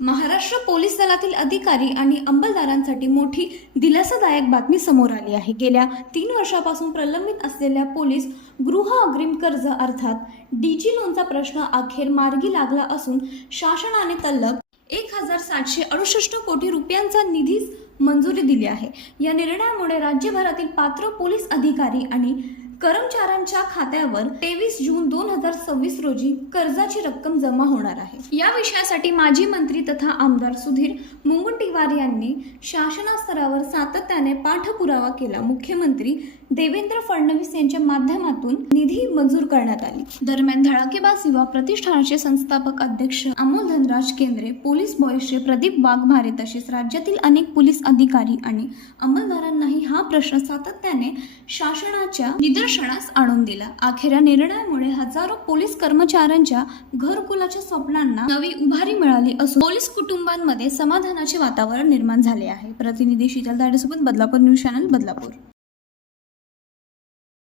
Maharashtra police दलातील अधिकारी आणि अंमलदारांसाठी मोठी दिलासादायक बातमी समोर आली आहे। गेल्या 3 वर्षापासून प्रलंबित असलेल्या पोलीस गृह अग्रिम कर्ज अर्थात डीजी लोनचा प्रश्न अखेर मार्गी लागला असून शासनाने तब्बल 1768 कोटी रुपयांचा निधी मंजुरी दिली आहे। या निर्णयामुळे राज्यभरातील पात्र पोलीस अधिकारी आणि कर्मचाऱ्यांच्या खात्यावर 23 जून 2026 रोजी कर्जाची रक्कम जमा होणार आहे। या विषयासाठी माजी मंत्री तथा आमदार सुधीर मुनगंटीवार यांनी शासनास्तरावर सातत्याने पाठपुरावा केला। मुख्यमंत्री देवेंद्र फडणवीस यांच्या माध्यमातून निधी मंजूर करण्यात आली। दरम्यान धडाकेबाज युवा प्रतिष्ठानचे संस्थापक अध्यक्ष अमोल धनराज केंद्रे, पोलीस बॉयसचे प्रदीप वाघमारे तसेच राज्यातील अनेक पोलीस अधिकारी आणि अंमलदारांनाही हा प्रश्न सातत्याने शासनाच्या निदर्शनास आणून दिला। अखेर या निर्णयामुळे हजारो पोलीस कर्मचाऱ्यांच्या घरकुलाच्या स्वप्नांना नवी उभारी मिळाली असून पोलीस कुटुंबांमध्ये समाधानाचे वातावरण निर्माण झाले आहे। प्रतिनिधी शीतल दाडेसोबत बदलापूर न्यूज चॅनल, बदलापूर।